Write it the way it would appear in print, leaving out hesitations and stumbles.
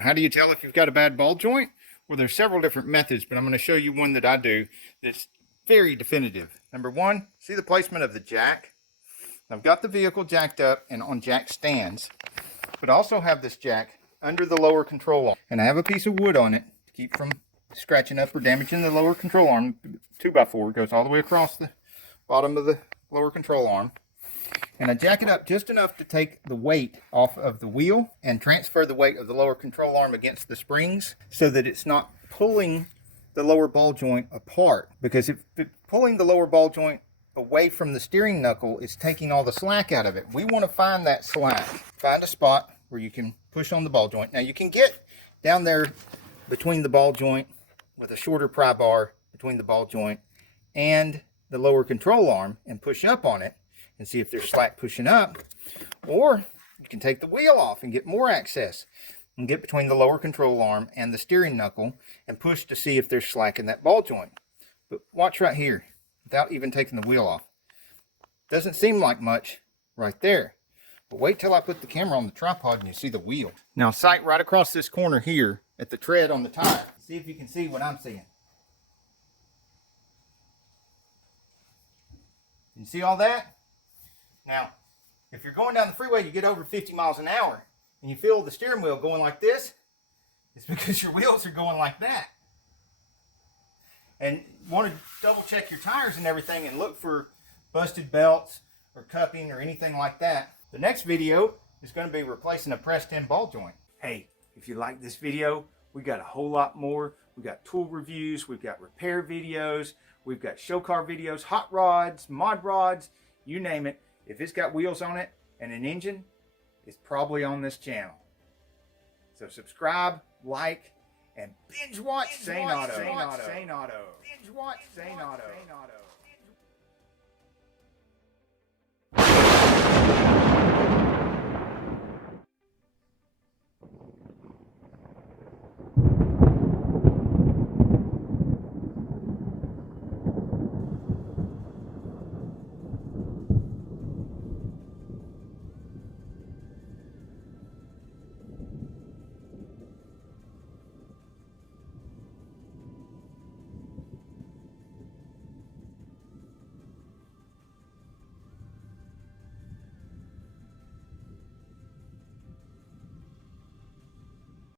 How do you tell if you've got a bad ball joint? Well, there's several different methods, but I'm going to show you one that I do that's very definitive. Number one, see the placement of the jack? I've got the vehicle jacked up and on jack stands, but I also have this jack under the lower control arm. And I have a piece of wood on it to keep from scratching up or damaging the lower control arm. 2x4 goes all the way across the bottom of the lower control arm. And I jack it up just enough to take the weight off of the wheel and transfer the weight of the lower control arm against the springs so that it's not pulling the lower ball joint apart. Because if pulling the lower ball joint away from the steering knuckle is taking all the slack out of it. We want to find that slack. Find a spot where you can push on the ball joint. Now you can get down there between the ball joint with a shorter pry bar between the ball joint and the lower control arm and push up on it and see if there's slack pushing up. Or you can take the wheel off and get more access and get between the lower control arm and the steering knuckle and push to see if there's slack in that ball joint. But watch right here without even taking the wheel off. Doesn't seem like much right there. But wait till I put the camera on the tripod and you see the wheel. Now sight right across this corner here at the tread on the tire. See if you can see what I'm seeing. You see all that? Now, if you're going down the freeway, you get over 50 miles an hour and you feel the steering wheel going like this, it's because your wheels are going like that. And you want to double check your tires and everything and look for busted belts or cupping or anything like that. The next video is going to be replacing a pressed in ball joint. Hey, if you like this video, we got a whole lot more. We got tool reviews, we've got repair videos, we've got show car videos, hot rods, mod rods, you name it. If it's got wheels on it and an engine, it's probably on this channel. So subscribe, like, and binge watch Saneauto. Binge watch Saneauto.